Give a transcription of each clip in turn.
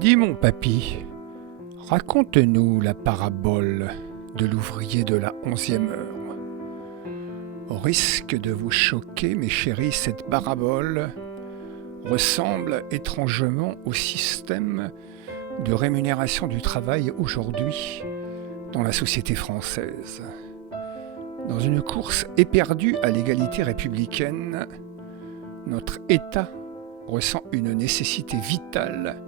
Dis mon papy, raconte-nous la parabole de l'ouvrier de la 11e heure. Au risque de vous choquer, mes chéris, cette parabole ressemble étrangement au système de rémunération du travail aujourd'hui dans la société française. Dans une course éperdue à l'égalité républicaine, notre État ressent une nécessité vitale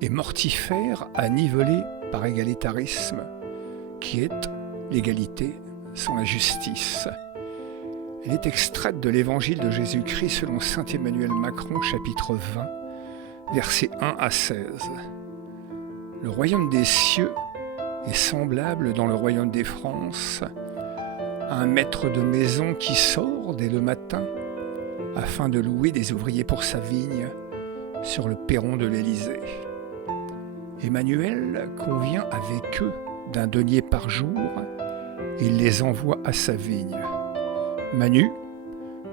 et mortifère à niveler par égalitarisme, qui est l'égalité sans la justice. Elle est extraite de l'Évangile de Jésus-Christ selon saint Emmanuel Macron, chapitre 20, versets 1 à 16. Le royaume des cieux est semblable dans le royaume des France à un maître de maison qui sort dès le matin afin de louer des ouvriers pour sa vigne sur le perron de l'Élysée. Emmanuel convient avec eux d'un denier par jour et il les envoie à sa vigne. Manu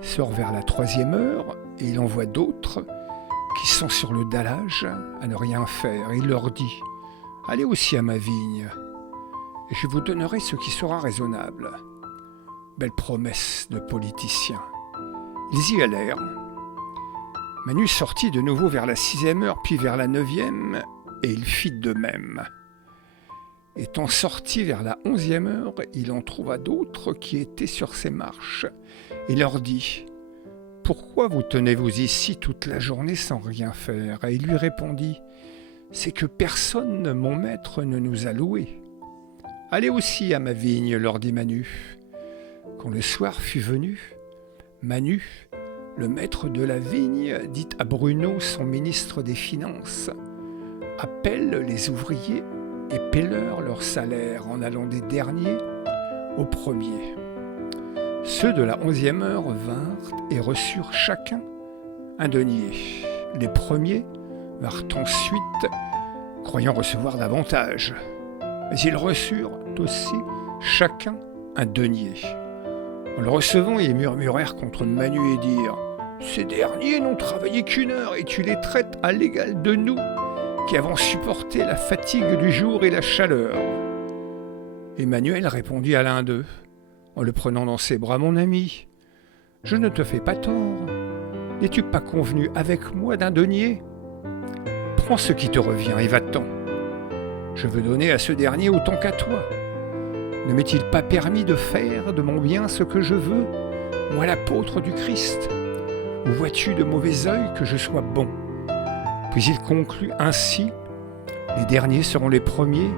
sort vers la 3e heure et il envoie d'autres qui sont sur le dallage à ne rien faire. Il leur dit « Allez aussi à ma vigne et je vous donnerai ce qui sera raisonnable. » Belle promesse de politicien. Ils y allèrent. Manu sortit de nouveau vers la 6e heure, puis vers la 9e, et il fit de même. Étant sorti vers la 11e heure, il en trouva d'autres qui étaient sur ses marches. Il leur dit « Pourquoi vous tenez-vous ici toute la journée sans rien faire ?» Et il lui répondit « C'est que personne, mon maître, ne nous a loués. »« Allez aussi à ma vigne, leur dit Manu. » Quand le soir fut venu, Manu, le maître de la vigne, dit à Bruno, son ministre des Finances, « Appelle les ouvriers et paie-leur leur salaire en allant des derniers aux premiers. » Ceux de la 11e heure vinrent et reçurent chacun un denier. Les premiers vinrent ensuite, croyant recevoir davantage. Mais ils reçurent aussi chacun un denier. En le recevant, ils murmurèrent contre Manu et dirent « Ces derniers n'ont travaillé qu'1 heure et tu les traites à l'égal de nous qui avons supporté la fatigue du jour et la chaleur. » Emmanuel répondit à l'un d'eux, en le prenant dans ses bras, « Mon ami, je ne te fais pas tort. N'es-tu pas convenu avec moi d'un denier ? Prends ce qui te revient et va-t'en. Je veux donner à ce dernier autant qu'à toi. Ne m'est-il pas permis de faire de mon bien ce que je veux, moi l'apôtre du Christ ? Ou vois-tu de mauvais œil que je sois bon ? » Puis il conclut ainsi, « Les derniers seront les premiers,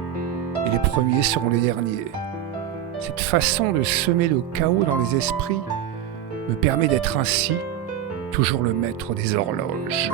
et les premiers seront les derniers. » Cette façon de semer le chaos dans les esprits me permet d'être ainsi toujours le maître des horloges.